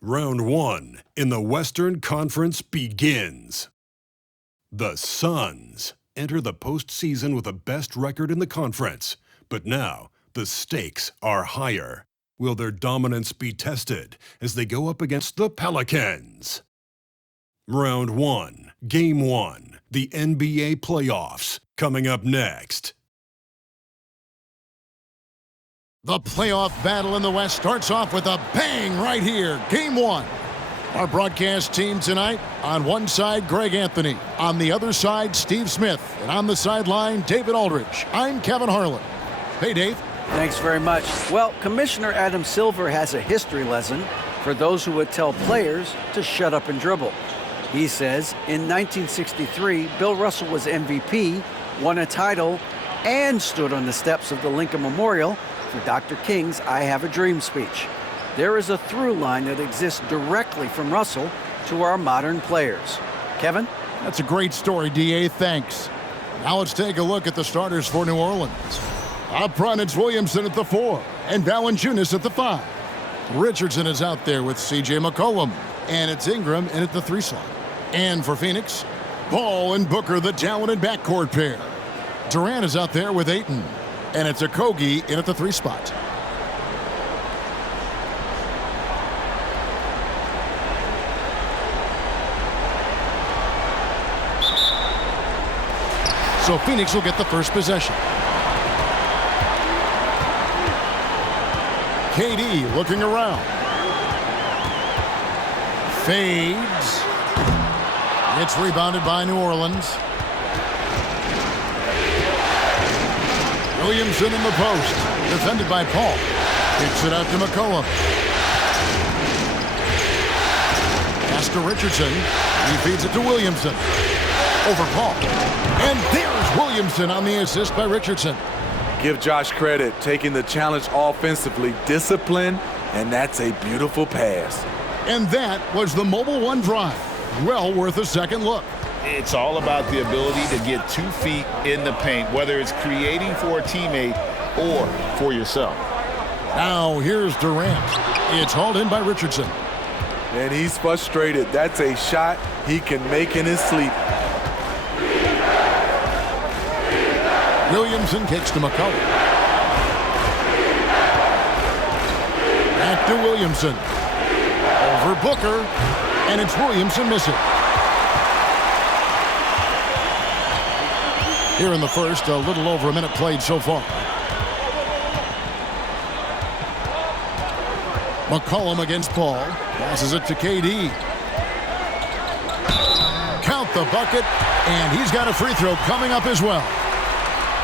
Round 1 in the Western Conference begins. The Suns enter the postseason with the best record in the conference, but now the stakes are higher. Will their dominance be tested as they go up against the Pelicans? Round 1, Game 1, the NBA playoffs, coming up next. The playoff battle in the West starts off with a bang right here. Game 1. Our broadcast team tonight, on one side, Greg Anthony. On the other side, Steve Smith. And on the sideline, David Aldridge. I'm Kevin Harlan. Hey, Dave. Thanks very much. Well, Commissioner Adam Silver has a history lesson for those who would tell players to shut up and dribble. He says in 1963, Bill Russell was MVP, won a title, and stood on the steps of the Lincoln Memorial for Dr. King's I Have a Dream speech. There is a through line that exists directly from Russell to our modern players. Kevin? That's a great story, D.A. Thanks. Now let's take a look at the starters for New Orleans. Up front, it's Williamson at the 4 and Valanciunas at the 5. Richardson is out there with C.J. McCollum, and it's Ingram in at the 3 slot. And for Phoenix, Ball and Booker, the talented backcourt pair. Durant is out there with Ayton, and it's Okogie in at the 3 spot. So Phoenix will get the first possession. KD looking around. Fades. It's rebounded by New Orleans. Williamson in the post. Defended by Paul. Kicks it out to McCollum. Pass to Richardson. He feeds it to Williamson. Over Paul. And there's Williamson on the assist by Richardson. Give Josh credit, taking the challenge offensively, discipline, and that's a beautiful pass. And that was the Mobile One drive. Well worth a second look. It's all about the ability to get 2 feet in the paint, whether it's creating for a teammate or for yourself. Now here's Durant. It's hauled in by Richardson. And he's frustrated. That's a shot he can make in his sleep. Williamson kicks to McCollum. Back to Williamson. Over Booker. And it's Williamson missing. Here in the first, a little over a minute played so far. McCollum against Paul. Passes it to KD. Count the bucket. And he's got a free throw coming up as well.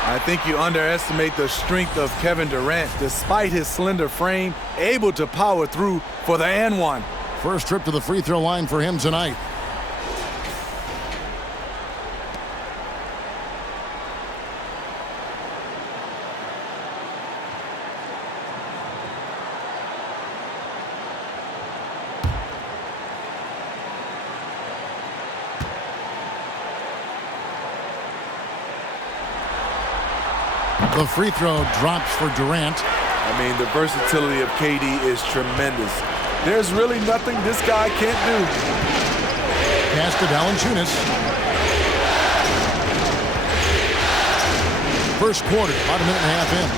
I think you underestimate the strength of Kevin Durant. Despite his slender frame, able to power through for the and one. First trip to the free throw line for him tonight. The free throw drops for Durant. I mean, the versatility of KD is tremendous. There's really nothing this guy can't do. Pass to Valanciunas. First quarter, about a minute and a half in.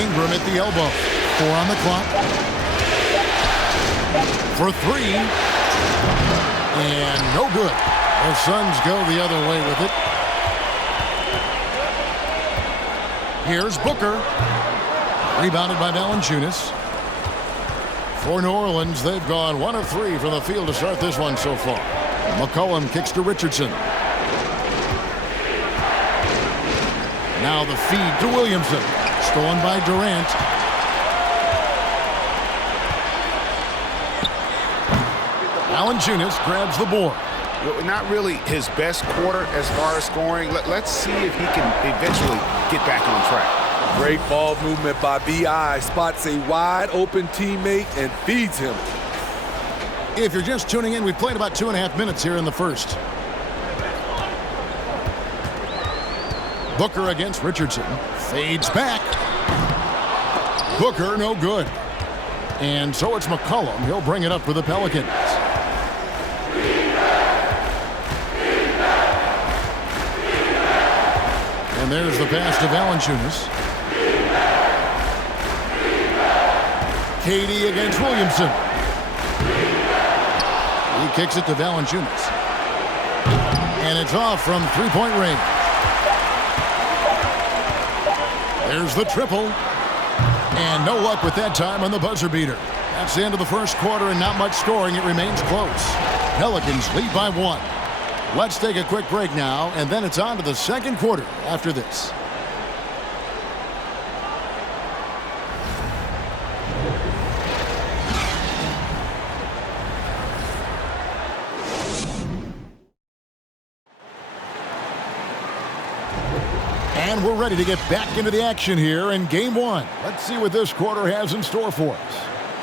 Ingram at the elbow. 4 on the clock. For 3. And no good. The Suns go the other way with it. Here's Booker. Rebounded by Valanciunas. For New Orleans, they've gone 1 of 3 from the field to start this one so far. McCollum kicks to Richardson. Now the feed to Williamson. Stolen by Durant. Valanciunas grabs the board. Not really his best quarter as far as scoring. Let's see if he can eventually get back on track. Great ball movement by B.I. Spots a wide open teammate and feeds him. If you're just tuning in, we've played about 2.5 minutes here in the first. Booker against Richardson. Fades back. Booker, no good. And so it's McCollum. He'll bring it up for the Pelicans. And there's the pass to Valanciunas. KD against Williamson. He kicks it to Valanciunas. And it's off from three-point range. There's the triple. And no luck with that time on the buzzer beater. That's the end of the first quarter and not much scoring. It remains close. Pelicans lead by 1. Let's take a quick break now, and then it's on to the second quarter after this. And we're ready to get back into the action here in Game 1. Let's see what this quarter has in store for us.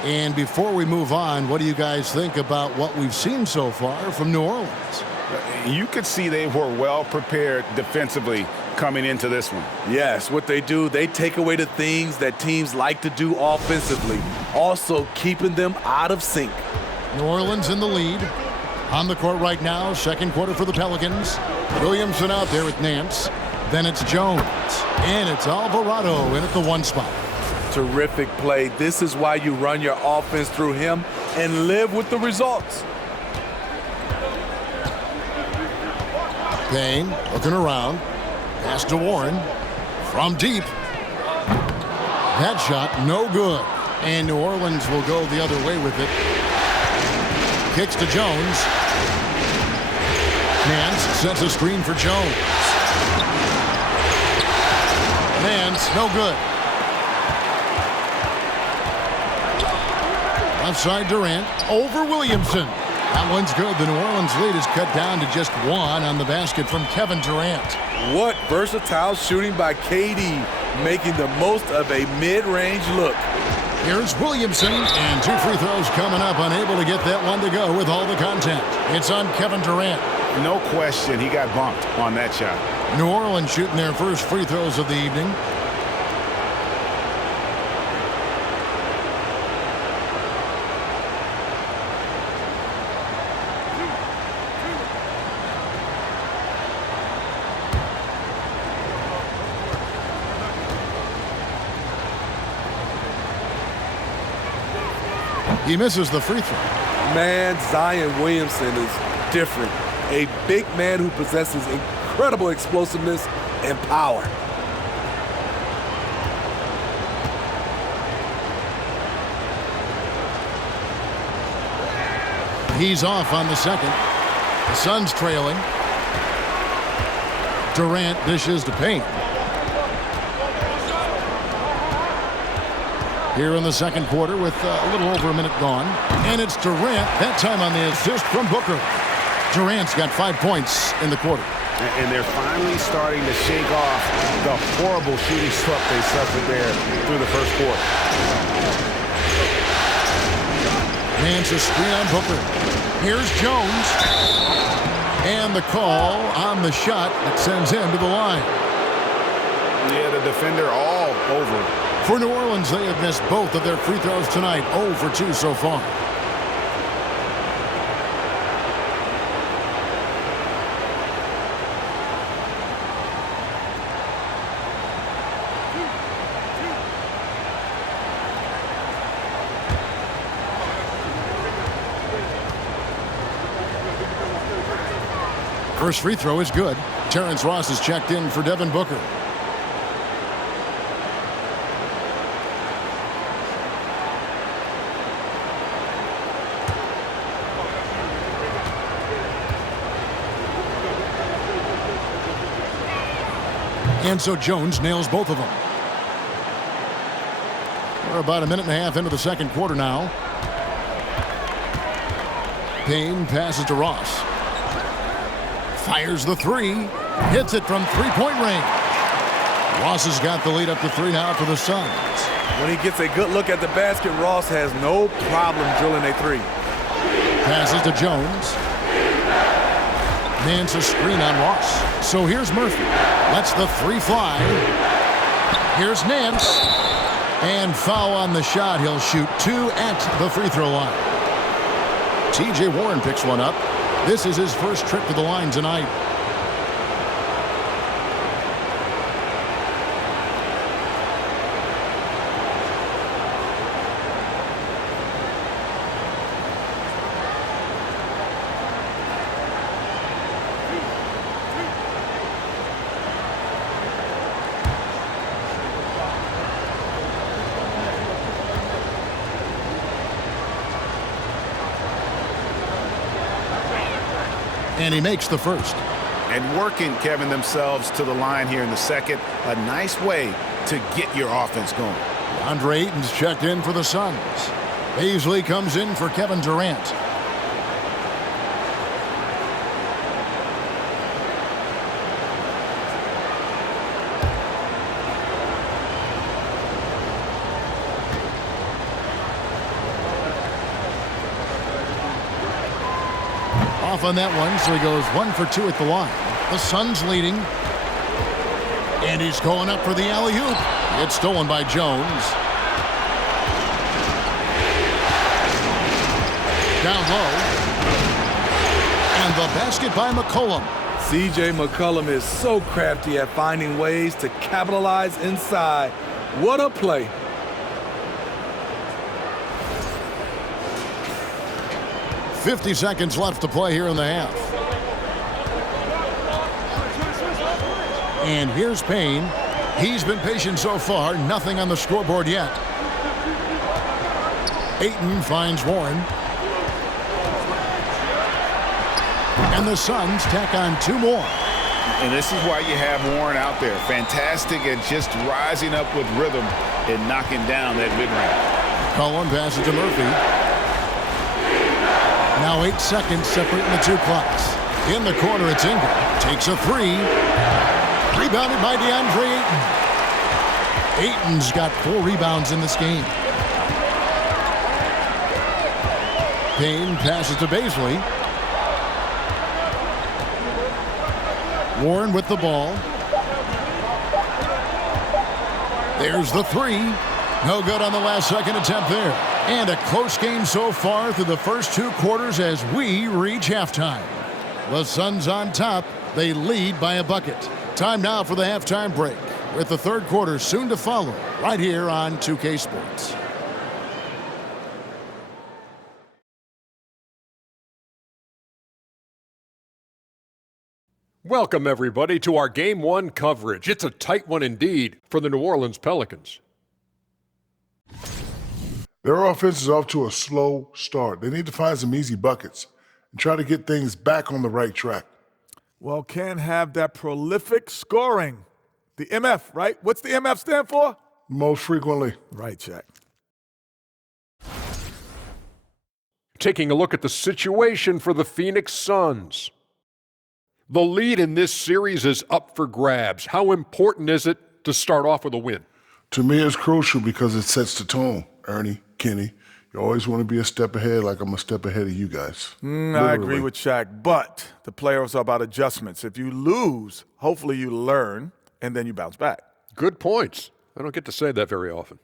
And before we move on, what do you guys think about what we've seen so far from New Orleans? You could see they were well prepared defensively coming into this one. Yes, what they do, they take away the things that teams like to do offensively, also keeping them out of sync. New Orleans in the lead. On the court right now, second quarter for the Pelicans. Williamson out there with Nance. Then it's Jones. And it's Alvarado in at the 1 spot. Terrific play. This is why you run your offense through him and live with the results. Payne looking around. Pass to Warren. From deep. That shot no good. And New Orleans will go the other way with it. Kicks to Jones. Nance sets a screen for Jones. Nance, no good. Offside Durant over Williamson. That one's good. The New Orleans lead is cut down to just 1 on the basket from Kevin Durant. What versatile shooting by KD, making the most of a mid-range look. Here's Williamson, and 2 free throws coming up, unable to get that one to go with all the contact. It's on Kevin Durant. No question, he got bumped on that shot. New Orleans shooting their first free throws of the evening. He misses the free throw. Man, Zion Williamson is different. A big man who possesses incredible explosiveness and power. He's off on the second. The Suns trailing. Durant dishes to Payne. Here in the second quarter with a little over a minute gone. And it's Durant, that time on the assist from Booker. Durant's got 5 points in the quarter. And they're finally starting to shake off the horrible shooting slump they suffered there through the first quarter. Nance a screen on Booker. Here's Jones. And the call on the shot that sends him to the line. Yeah, the defender all over. For New Orleans, they have missed both of their free throws tonight. 0 for 2 so far. First free throw is good. Terrence Ross is checked in for Devin Booker. And so Jones nails both of them. We're about a minute and a half into the second quarter now. Payne passes to Ross. Fires the three. Hits it from three-point range. Ross has got the lead up to 3 now for the Suns. When he gets a good look at the basket, Ross has no problem drilling a 3. Passes to Jones. Nance a screen on Ross. So here's Murphy. Lets the 3 fly. Here's Nance. And foul on the shot. He'll shoot 2 at the free throw line. T.J. Warren picks one up. This is his first trip to the line tonight. And he makes the first. And working, Kevin, themselves to the line here in the second. A nice way to get your offense going. Andre Ayton's checked in for the Suns. Beasley comes in for Kevin Durant. Off on that one, so he goes 1 for 2 at the line. The Suns leading. And he's going up for the alley-oop. It's stolen by Jones. Down low. And the basket by McCollum. C.J. McCollum is so crafty at finding ways to capitalize inside. What a play. .50 seconds left to play here in the half. And here's Payne. He's been patient so far. Nothing on the scoreboard yet. Ayton finds Warren. And the Suns tack on 2 more. And this is why you have Warren out there. Fantastic at just rising up with rhythm and knocking down that mid-range. Cullen passes to Murphy. Now 8 seconds separating the 2 clocks. In the corner, it's Ingram. Takes a 3. Rebounded by DeAndre Ayton. Ayton's got 4 rebounds in this game. Payne passes to Beasley. Warren with the ball. There's the 3. No good on the last second attempt there. And a close game so far through the first 2 quarters as we reach halftime. The Suns on top. They lead by a bucket. Time now for the halftime break, with the 3rd quarter soon to follow right here on 2K Sports. Welcome, everybody, to our Game 1 coverage. It's a tight one indeed for the New Orleans Pelicans. Their offense is off to a slow start. They need to find some easy buckets and try to get things back on the right track. Well, can't have that prolific scoring. The MF, right? What's the MF stand for? Most frequently. Right, Jack. Taking a look at the situation for the Phoenix Suns. The lead in this series is up for grabs. How important is it to start off with a win? To me, it's crucial because it sets the tone. Ernie, Kenny, you always want to be a step ahead, like I'm a step ahead of you guys. I agree with Shaq, but the playoffs are about adjustments. If you lose, hopefully you learn, and then you bounce back. Good points. I don't get to say that very often.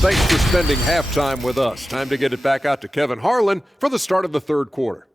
Thanks for spending halftime with us. Time to get it back out to Kevin Harlan for the start of the 3rd quarter.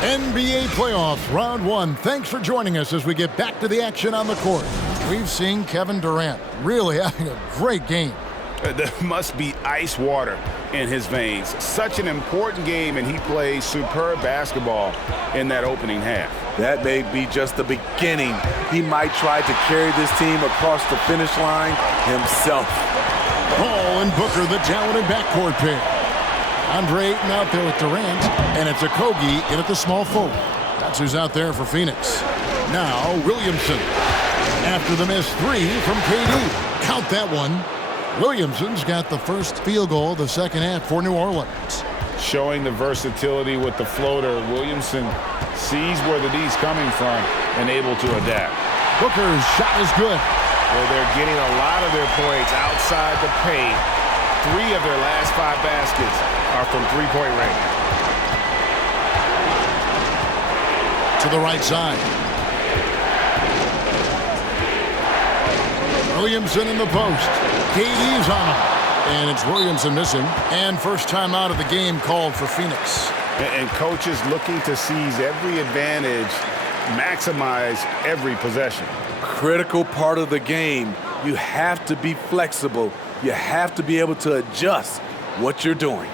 NBA playoffs, round 1. Thanks for joining us as we get back to the action on the court. We've seen Kevin Durant really having a great game. There must be ice water in his veins. Such an important game, and he plays superb basketball in that opening half. That may be just the beginning. He might try to carry this team across the finish line himself. Paul and Booker, the talented backcourt pair. Andre Ayton out there with Durant, and it's Okogie in at the small forward. That's who's out there for Phoenix. Now Williamson. After the missed 3 from KD. Count that one. Williamson's got the first field goal of the second half for New Orleans. Showing the versatility with the floater, Williamson sees where the D's coming from and able to adapt. Booker's shot is good. Well, they're getting a lot of their points outside the paint. 3 of their last 5 baskets are from three-point range. To the right side. Williamson in the post. KD's on him. And it's Williamson missing. And first time out of the game called for Phoenix. And coaches looking to seize every advantage, maximize every possession. Critical part of the game. You have to be flexible. You have to be able to adjust what you're doing.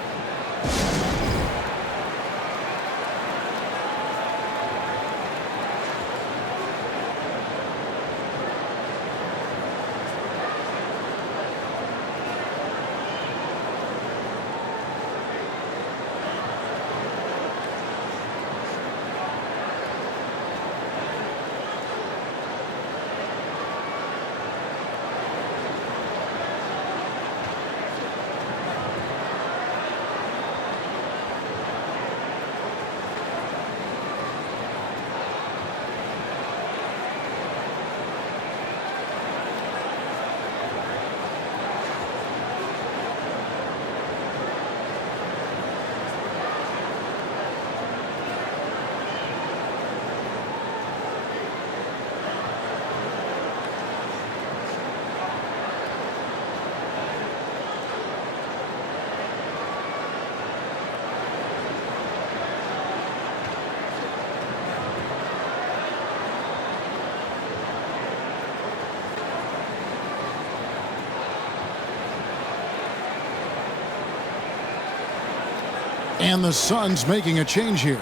And the Suns making a change here.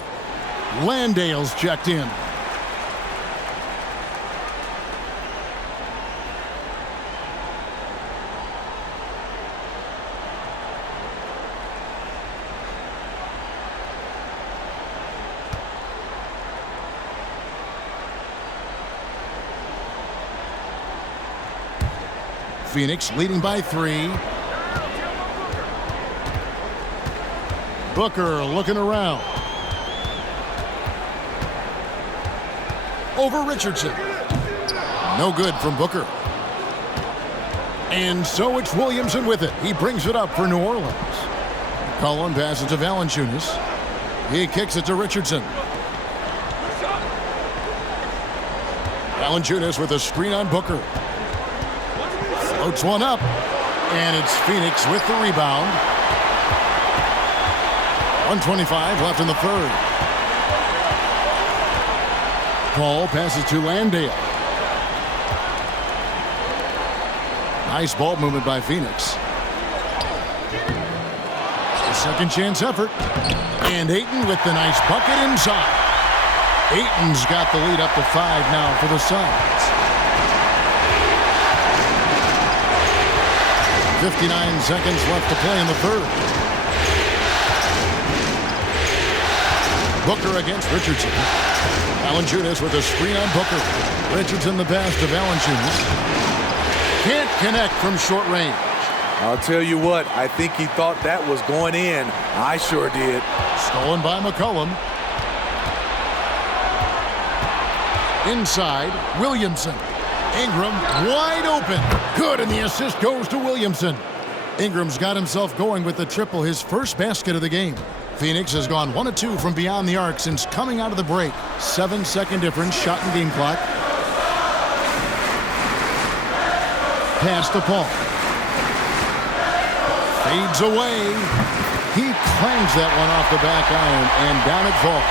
Landale's checked in. Phoenix leading by 3. Booker looking around. Over Richardson. No good from Booker. And so it's Williamson with it. He brings it up for New Orleans. Cullen passes to Valanciunas. He kicks it to Richardson. Valanciunas with a screen on Booker. Floats one up. And it's Phoenix with the rebound. 1:25 left in the third. Paul passes to Landale. Nice ball movement by Phoenix. A second chance effort. And Ayton with the nice bucket inside. Ayton's got the lead up to 5 now for the Suns. 59 seconds left to play in the third. Booker against Richardson. Valanciunas with a screen on Booker. Richardson the pass to Valanciunas. Can't connect from short range. I'll tell you what, I think he thought that was going in. I sure did. Stolen by McCollum. Inside, Williamson. Ingram wide open. Good, and the assist goes to Williamson. Ingram's got himself going with the triple, his first basket of the game. Phoenix has gone 1 of 2 from beyond the arc since coming out of the break. 7-second difference, shot and game clock. Pass to Paul. Fades away. He clangs that one off the back iron, and down it falls.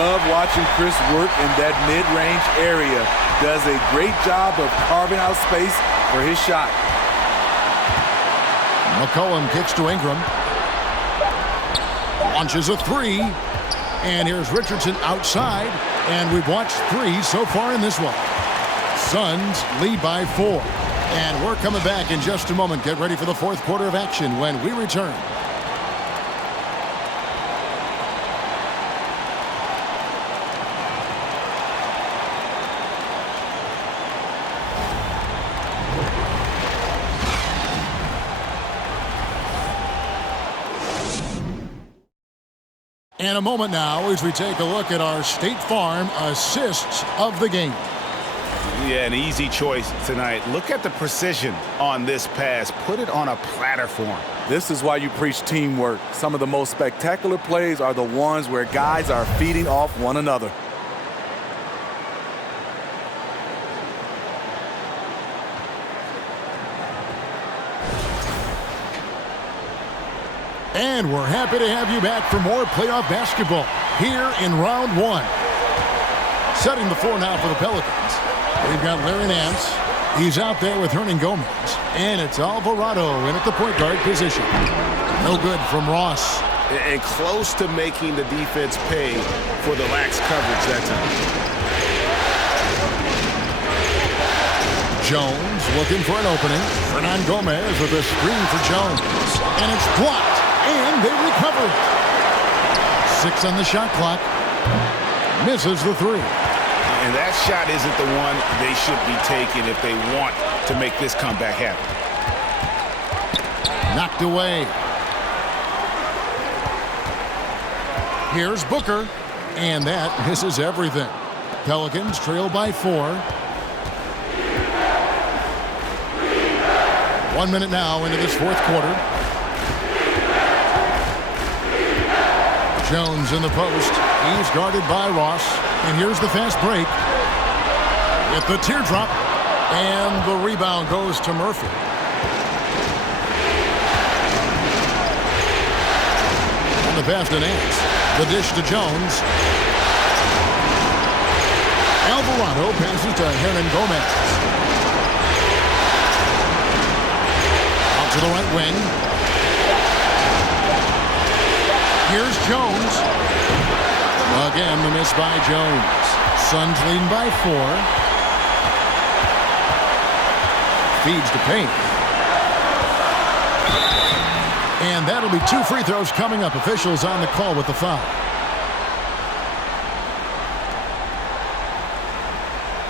Love watching Chris work in that mid-range area. Does a great job of carving out space for his shot. McCollum kicks to Ingram. Launches a 3. And here's Richardson outside. And we've watched 3 so far in this one. Suns lead by 4. And we're coming back in just a moment. Get ready for the fourth quarter of action when we return. And a moment now as we take a look at our State Farm assists of the game. Yeah, an easy choice tonight. Look at the precision on this pass. Put it on a platform. This is why you preach teamwork. Some of the most spectacular plays are the ones where guys are feeding off one another. And we're happy to have you back for more playoff basketball here in round one. Setting the floor now for the Pelicans. We've got Larry Nance. He's out there with Hernan Gomez. And it's Alvarado in at the point guard position. No good from Ross. And close to making the defense pay for the lax coverage that time. Jones looking for an opening. Hernan Gomez with a screen for Jones. And it's blocked. And they recover it. 6 on the shot clock. Misses the three. And that shot isn't the one they should be taking if they want to make this comeback happen. Knocked away. Here's Booker. And that misses everything. Pelicans trail by 4. 1 minute now into this fourth quarter. Jones in the post. He's guarded by Ross. And here's the fast break. With the teardrop. And the rebound goes to Murphy. And the pass to Nance. The dish to Jones. Alvarado passes to Hernan Gomez. Out to the right wing. Here's Jones. Again, the miss by Jones. Suns leading by 4. Feeds to Payne. And that'll be 2 free throws coming up. Officials on the call with the foul.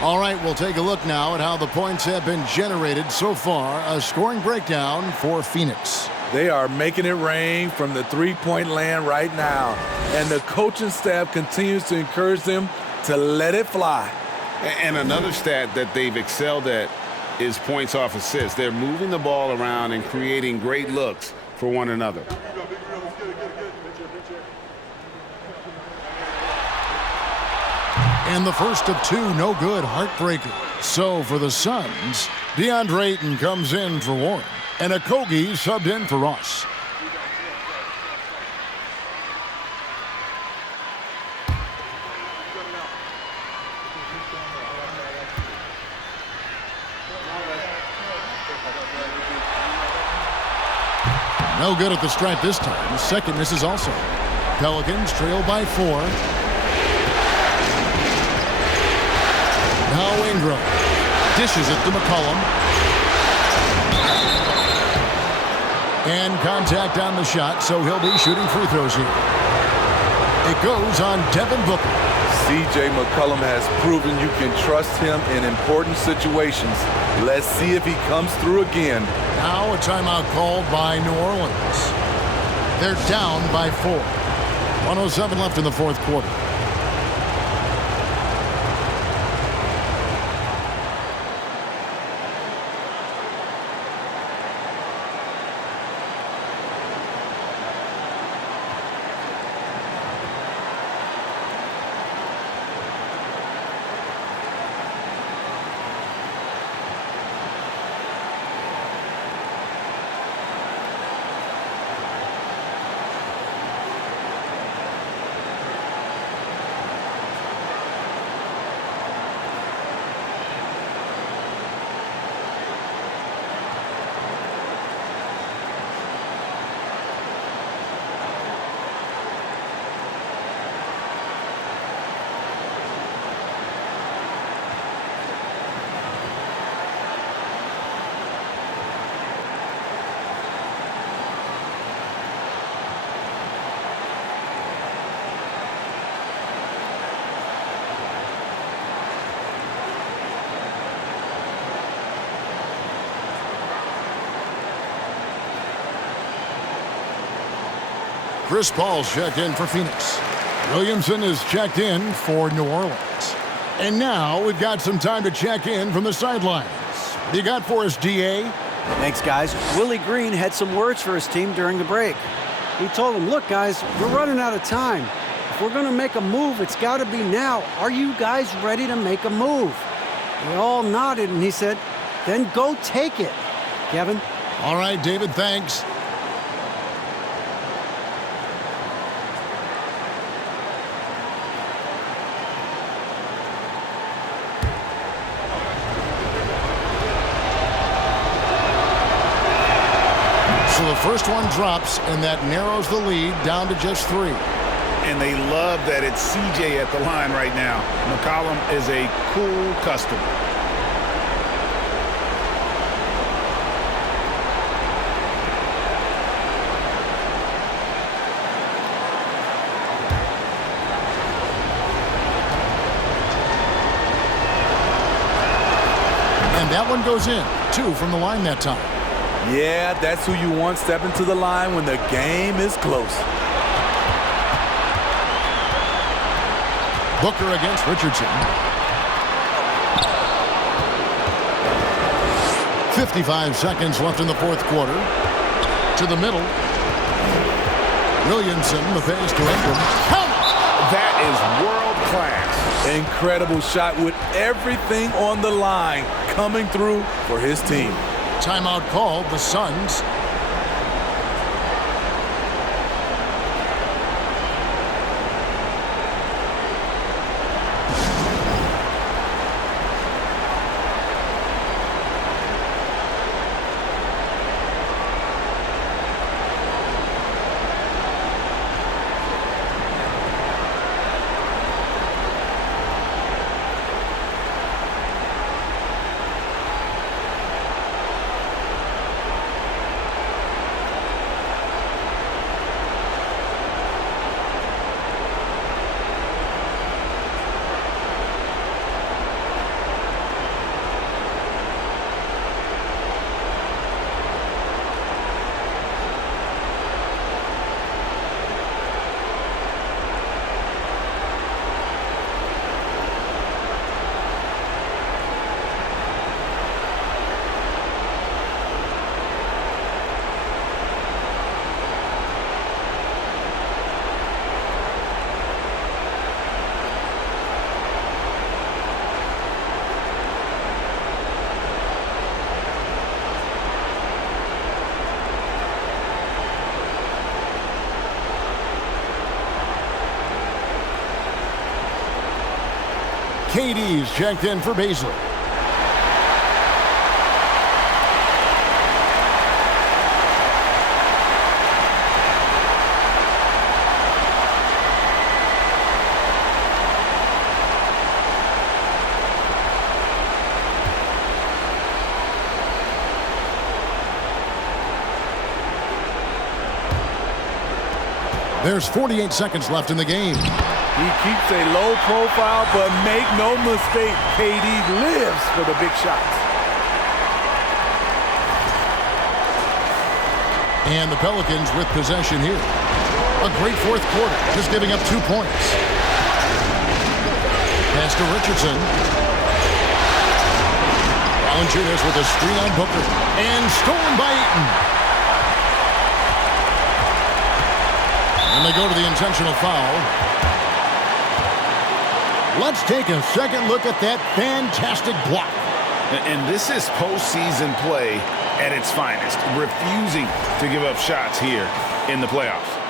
All right, we'll take a look now at how the points have been generated so far. A scoring breakdown for Phoenix. They are making it rain from the three-point land right now. And the coaching staff continues to encourage them to let it fly. And another stat that they've excelled at is points off assists. They're moving the ball around and creating great looks for one another. And the first of 2, no good, heartbreaker. So for the Suns, DeAndre Ayton comes in for Warren. And Okogie subbed in for Ross. No good at the stripe this time. The second misses also. Pelicans trail by 4. Now Ingram dishes it to McCollum. And contact on the shot, so he'll be shooting free throws here. It goes on Devin Booker. C.J. McCollum has proven you can trust him in important situations. Let's see if he comes through again. Now a timeout called by New Orleans. They're down by 4. 1:07 left in the fourth quarter. Chris Paul's checked in for Phoenix. Williamson is checked in for New Orleans. And now we've got some time to check in from the sidelines. What do you got for us, DA? Thanks, guys. Willie Green had some words for his team during the break. He told them, look, guys, we're running out of time. If we're going to make a move, it's got to be now. Are you guys ready to make a move? They all nodded, and he said, then go take it. Kevin? All right, David, thanks. So the first one drops, and that narrows the lead down to just 3. And they love that it's CJ at the line right now. McCollum is a cool customer. And that one goes in. 2 from the line that time. Yeah, that's who you want stepping to the line when the game is close. Booker against Richardson. 55 seconds left in the fourth quarter. To the middle. Williamson, the pass to Ingram. That is world class. Incredible shot with everything on the line coming through for his team. Timeout called, the Suns. KD's checked in for Baszler. There's 48 seconds left in the game. He keeps a low profile, but make no mistake, KD lives for the big shots. And the Pelicans with possession here. A great fourth quarter, just giving up 2 points. Pass to Richardson. Valanciunas with a screen on Booker. And stolen by Ayton. And they go to the intentional foul. Let's take a second look at that fantastic block. And this is postseason play at its finest, refusing to give up shots here in the playoffs.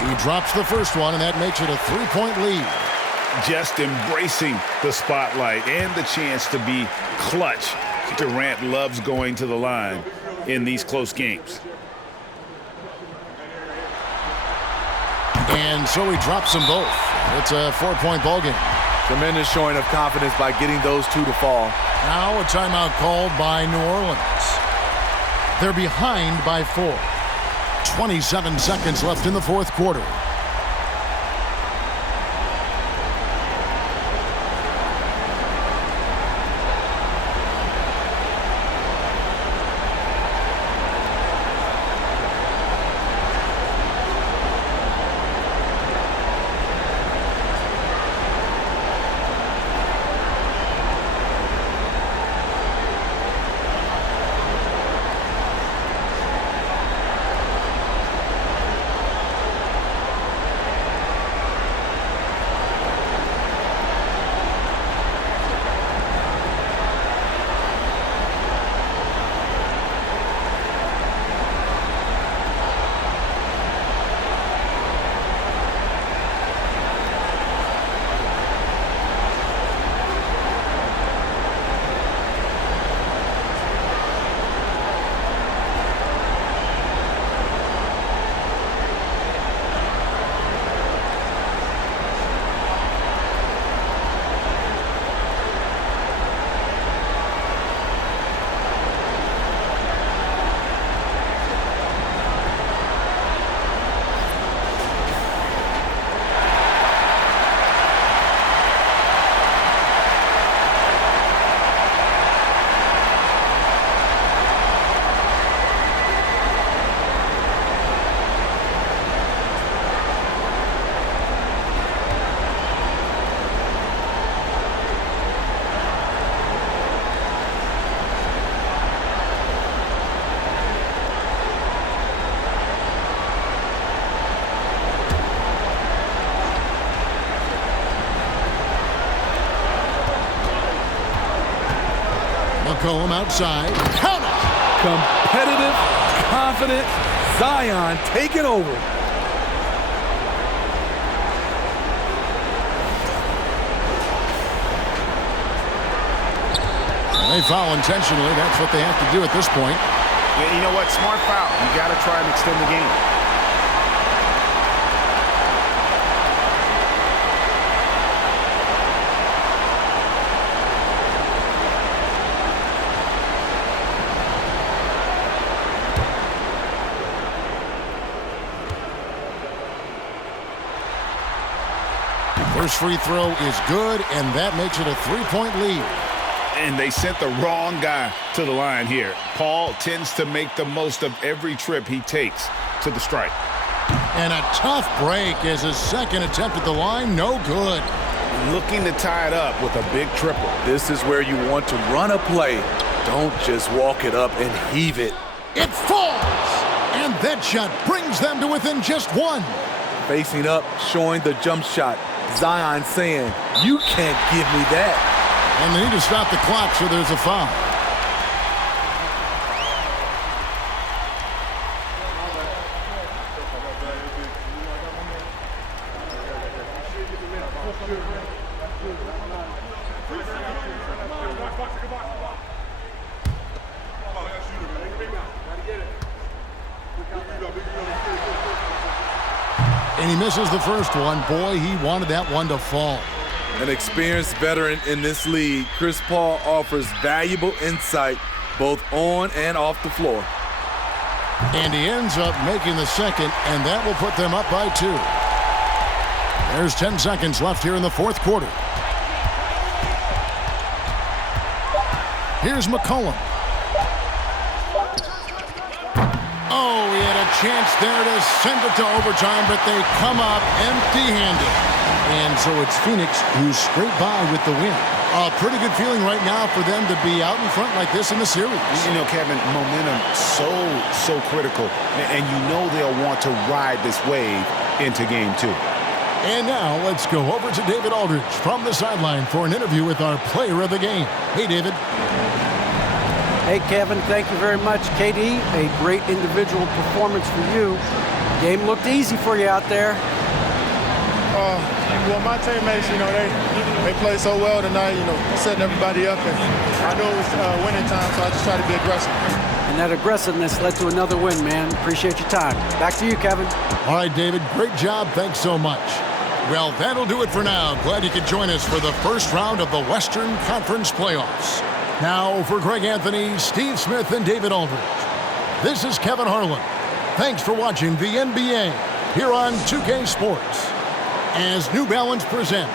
He drops the first one, and that makes it a 3-point lead. Just embracing the spotlight and the chance to be clutch. Durant loves going to the line in these close games. And so he drops them both. It's a 4-point ball game. Tremendous showing of confidence by getting those two to fall. Now a timeout called by New Orleans. They're behind by 4. 27 seconds left in the fourth quarter. McCollum outside. Count it! Competitive, confident, Zion taking over. They foul intentionally. That's what they have to do at this point. Yeah, you know what? Smart foul. You got to try and extend the game. First free throw is good, and that makes it a 3-point lead. And they sent the wrong guy to the line here. Paul tends to make the most of every trip he takes to the stripe. And a tough break as his second attempt at the line, no good. Looking to tie it up with a big triple. This is where you want to run a play. Don't just walk it up and heave it. It falls! And that shot brings them to within just one. Facing up, showing the jump shot. Zion saying, you can't give me that. And they need to stop the clock, so there's a foul. And he misses the first one. Boy, he wanted that one to fall. An experienced veteran in this league, Chris Paul offers valuable insight both on and off the floor. And he ends up making the second, and that will put them up by 2. There's 10 seconds left here in the fourth quarter. Here's McCollum. Oh, he had a chance there to send it to overtime, but they come up empty-handed. And so it's Phoenix who's straight by with the win. A pretty good feeling right now for them to be out in front like this in the series. You know, Kevin, momentum so critical. And you know they'll want to ride this wave into game 2. And now let's go over to David Aldridge from the sideline for an interview with our player of the game. Hey, David. Hey, Kevin, thank you very much. KD, a great individual performance for you. Game looked easy for you out there. Well, my teammates, you know, they played so well tonight, you know, setting everybody up. And I knew it was winning time, so I just tried to be aggressive. And that aggressiveness led to another win, man. Appreciate your time. Back to you, Kevin. All right, David, great job. Thanks so much. Well, that'll do it for now. Glad you could join us for the first round of the Western Conference playoffs. Now, for Greg Anthony, Steve Smith, and David Aldridge, this is Kevin Harlan. Thanks for watching the NBA here on 2K Sports. As New Balance presents